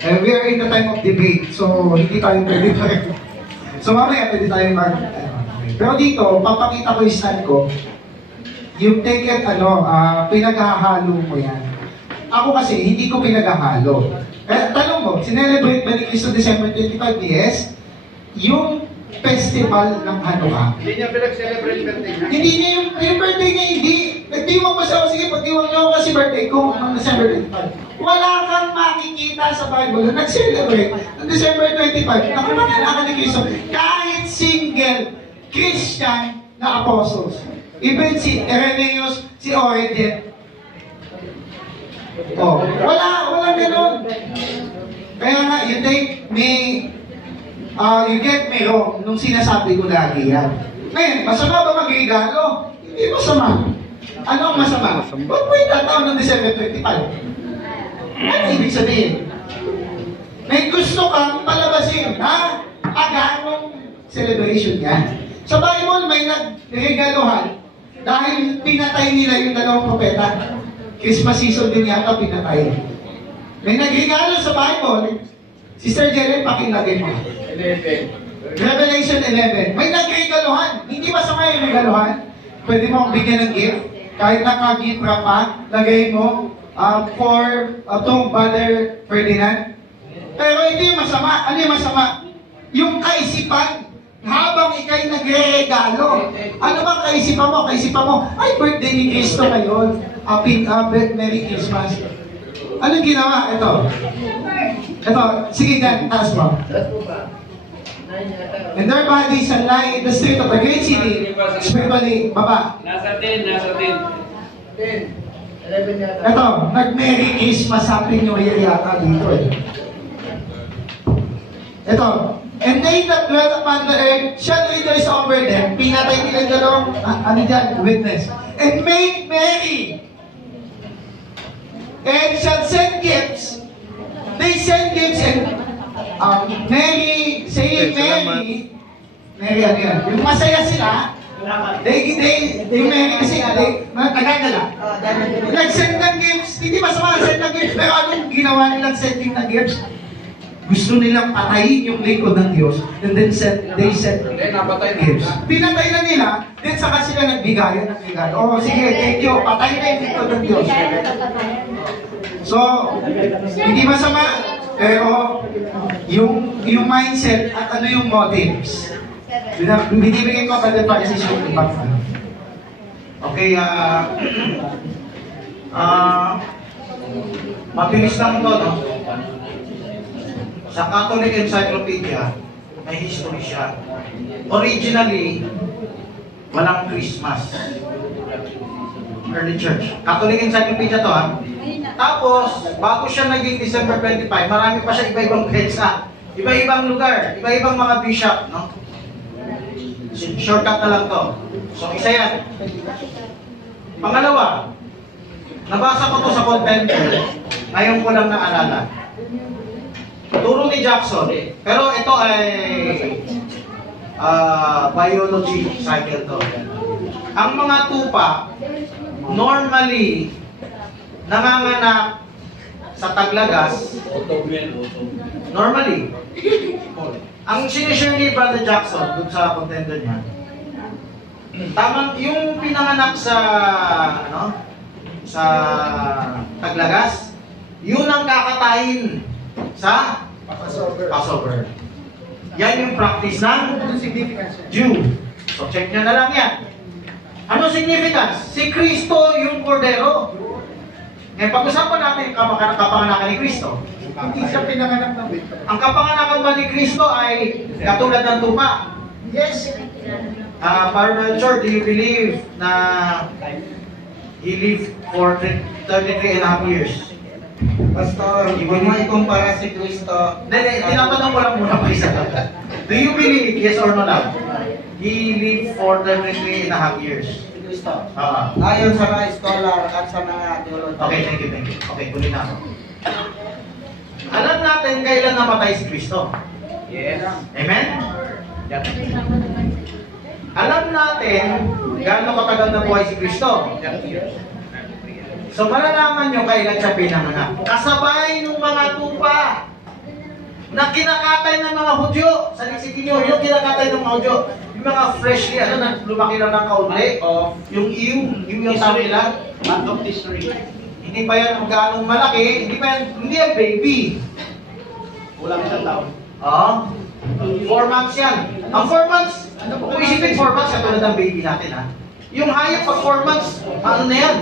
We are in the time of debate, so hindi tayo pwede pa rin. So mamaya pwede tayo mag... Pero dito, papakita ko yung stand ko. Yung take it, pinaghahalo mo yan. Ako kasi, hindi ko pinaghahalo. Tanong mo, sinelebrate ba ni Cristo December 25? Yes. Yung festival ng Hanukkah. Hindi niya pinag-celebrate birthday niya? Hindi niya yung birthday niya, hindi. Nagdiwang pa siya, sige, pagdiwang niyo ako kasi birthday ko ng December 25. Wala kang makikita sa Bible na nag-celebrate ng December 25. Naku, mananakan ni Cristo. Kahit single Christian na apostles. Even si Irenaeus, si Origen. Oh, walang gano'n. Kaya nga, you take me, you get me wrong nung sinasabi ko lagi yan. Ngayon, masama ba mag-regalo? Hindi masama. Ano ang masama? Ba't mo itataon ng December 25? Ano ibig sabihin? May gusto kang palabasin, ha? Aganong celebration yan. Sa Bible, may nagregaluhan dahil pinatay nila yung dalawang propeta. Christmas season din yata pinatay. May nagregalo sa Bible, Sister Jelen, pakinggan mo. 11. Revelation 11. May nagregaluhan. Hindi masama yung regaluhan. Pwede mo akong bigyan ng gift. Kahit naka-gift ka pa, lagay mo for itong Brother Ferdinand. Pero ito yung masama. Ano yung masama? Yung kaisipan, habang ikay nagre-regalo. Ano bang kaisipan mo? Kaisipan mo, ay, birthday ni Cristo ngayon. Happy Merry Christmas. Anong ginawa? Ito, sige dyan, taas mo. And their bodies shall lie in the street of the great city, spiritually, baba. Nasa 10. 10. 11 yata. Ito, nag-Merry Christmas, Happy New Year yata dito eh. Ito, and they that dwell upon the earth shall rejoice over them. Pinatay nila dalawang, ano dyan, witness. And make merry. And shall send gifts. They send gifts and Mary, say Mary, Mary ano yan? Yung masaya sila, yung Mary kasi nagagala. Nag-send ng gifts, hindi masama send ng gifts, pero anong ginawa nilang sending ng gifts? Gusto nilang patayin yung lingkod ng Diyos, and then they sent gifts. Pinatay na nila, then saka sila nagbigayan ng regalo. Oh, sige, thank you, patay na yung lingkod ng Diyos. So, hindi masama, pero yung mindset at ano yung motives. Binibigay ko pa din pa kasi yung ibang okay, mabilis lang ito, no? Sa Catholic Encyclopedia, may history siya. Originally, walang Christmas. Early Church. Catholic Encyclopedia to, ha? Tapos, bago siya naging December 25, marami pa siya iba-ibang petsa. Iba-ibang lugar, iba-ibang mga bishop, no? Shortcut na lang to. So, isa yan. Pangalawa, nabasa ko to sa Contender. Ngayon ko lang naalala. Turo ni Jackson. Pero ito ay biology cycle to. Ang mga tupa, normally, nanganganak sa taglagas. Normally. Ang sinishare ni Brother Jackson dun sa Contender niya, tamang yung pinanganak sa sa taglagas, yun ang kakatayin sa Passover. Yan yung practice ng Jew. So check nyo na lang yan. Ano significance? Si Kristo yung kordero. Ngayon, pag-usapan natin yung kapanganakan ni Kristo. Hindi siya pinanganak ng wito. Ang kapanganakan ba ni Kristo ay katulad ng tupa? Yes. Father Church, do you believe na he lived for 33.5 years? Pastor, huwag mo ikumpara si Kristo. Tinatanong ko lang muna pa isa. Do you believe, yes or no lang? He lived for 33.5 years. Si Kristo. Oo. Ayon sa mga scholar at sa mga theology. Okay, thank you. Okay, tuloy na ako. Alam natin kailan namatay si Kristo. Yes. Amen? Alam natin gaano katagal na buhay si Kristo. So malalaman nyo kailan siya pinanganak. Kasabay ng mga tupa na kinakatay ng mga Hudyo. Saliksikin nyo, yung kinakatay ng mga Hudyo. Yung mga freshly, lumaki lang ng kaunti. Yung yung tawag nila. Part of history. Hindi pa yan gano'ng malaki, hindi yan baby. Kulang isang taon. Oo. 4 months yan. Ang 4 months, kung isipin 4 months, katulad ng baby natin ha. Yung hayop pag 4 months, ano na yan?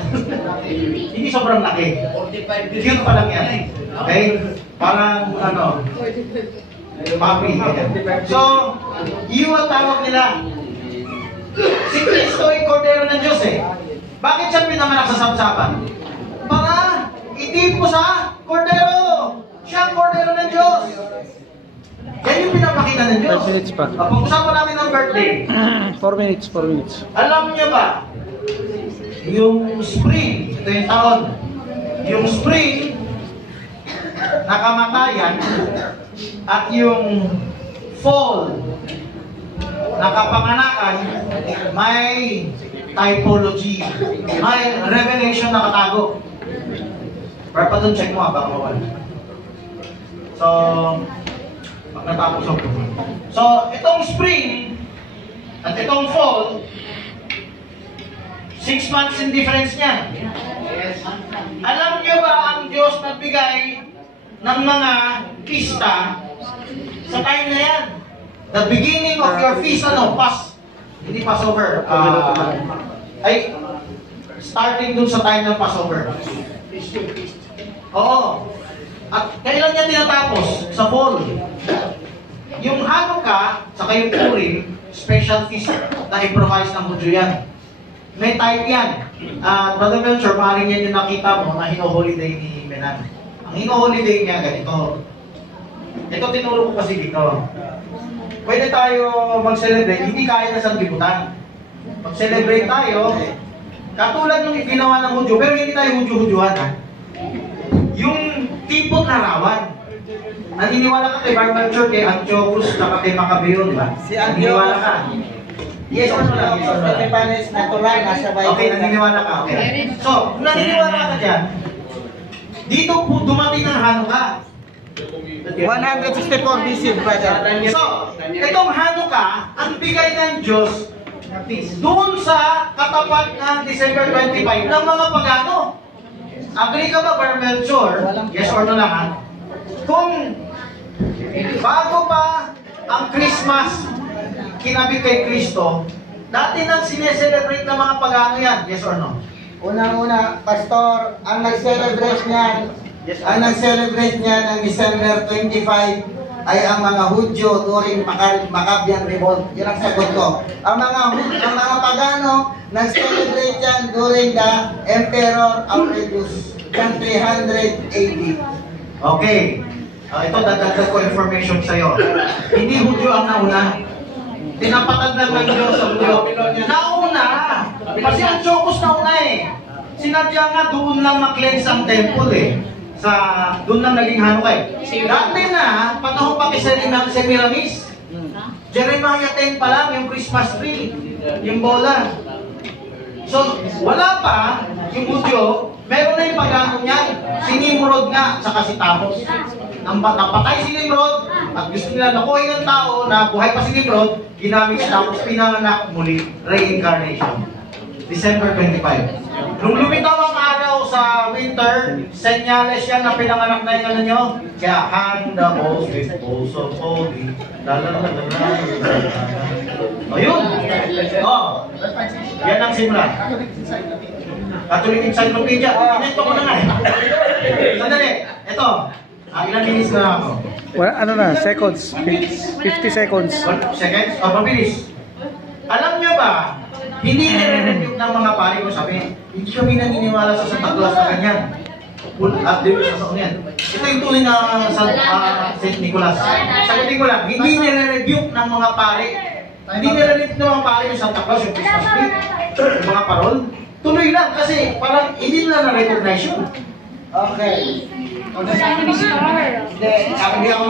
Hindi sobrang laki. 45 Cute pa lang yan. Okay? Parang puppy. So, yun ang tawag nila. Si Kristo ay kordero ng Diyos eh. Bakit siya pinamanak sa sapsapan? Para itipo sa kordero. Siya ang kordero ng Diyos. Yan yung pinapakita ng Diyos. 5 minutes pa. Pag-usapan namin ng birthday. 4 minutes, 4 minutes. Alam niyo ba, yung spring, ito yung taon, yung spring, nakamatayan, at yung fall, nakapanganakan, may typology, may revelation na katago. Pero pa doon, check mo ha, baka mawala. So, pag natapos ako. So, itong spring, at itong fall, 6 months in difference niya. Yes. Alam niyo ba ang Diyos nagbigay ng mga pista sa time na yan? The beginning of your feast, hindi Passover. Ay, starting dun sa time ng Passover. Oo. At kailan niya tinatapos? Sa fall. Yung Hanukkah, saka yung Purim, special feast na improvise ng Hudyo yan. May type yan. Brother Melchor, maaaring yan yung nakita mo na hino-holiday ni Menan. Ang hino-holiday niya, ganito. Ito tinuro ko kasi dito. Pwede tayo mag-celebrate, hindi kaya na sanglibutan. Mag-celebrate tayo, katulad yung ginawa ng Hudyo, pero hindi tayo Hudyo-Hudyohan ha. Yung tipot na rawan. Naniniwala ka kay Bar Melchor, kay Antiochus, saka kay Macabeo, di ba? Si Naniniwala ka? Yes or no lang? Yes or no lang? Pilipanes natural, nasa Bible. Okay, naniniwala ka. Okay. So, kung naniniwala ka dyan, dito po dumating ang Hanukkah. 164 BC, brother. So, itong Hanukkah, ang bigay ng Diyos doon sa katapat ng December 25 ng mga pagano. Agree ka ba, Bar Melchor? Yes or no lang ha? Kung bago pa ang Christmas kinabit kay Kristo, dati nang sineselebrate ng mga pagano yan. Yes or no? Unang-una, Pastor, ang nag-celebrate niyan, ng December 25 ay ang mga Hudyo during Maccabean Revolt. Yun ang sagot ko. Ang mga pagano nag-celebrate yan during the Emperor Aurelius, ng 300 AD. Okay. Ito, dadagdag ko information sa'yo. Hindi Hudyo ang nauna. Tinapatag lang ng Diyos sa Hudyo. Nauna! Kasi ang Antiochus nauna eh. Sinadya nga doon lang ma-cleanse ang temple eh. Doon lang naging Hanukkah eh. Dati na, panahon pa kay Semiramis. Jeremiah 10 pa lang, yung Christmas tree. Yung bola. So, wala pa yung Hudyo, meron na yung pagano niyan. Si Nimrod nga, saka si Tamos. Napatay si Nimrod, at gusto nila nakuha ng tao na buhay pa si Nimrod, ginamit si Tamos, pinanganak muli, reincarnation. December 25. Nung lumitaw ang araw sa winter, senyales yan na pinanganak na yung ano nyo. Kaya, hand the most with also holy. Ayun. Oh. Yan ang simula. Catholic Encyclopedia. Pinento ko na nga. Sandali. Ito. Ilan minutes na ako? Well, ano na, seconds. 50 seconds. Seconds? Mabilis. Alam nyo ba, hindi nire-review ng mga pari ko sabi, hindi kami naniniwala sa Santa Claus na ganyan. At di sa yan. Ito yung tunay na St. Nicholas. Sagutin ko lang, hindi nire-review ng mga pari. Hindi nire-review ng mga pari yung Santa Claus, yung Christmas tree, yung mga parol. Tuloy lang kasi parang hindi nila na-recognize yun. Okay. Hindi ako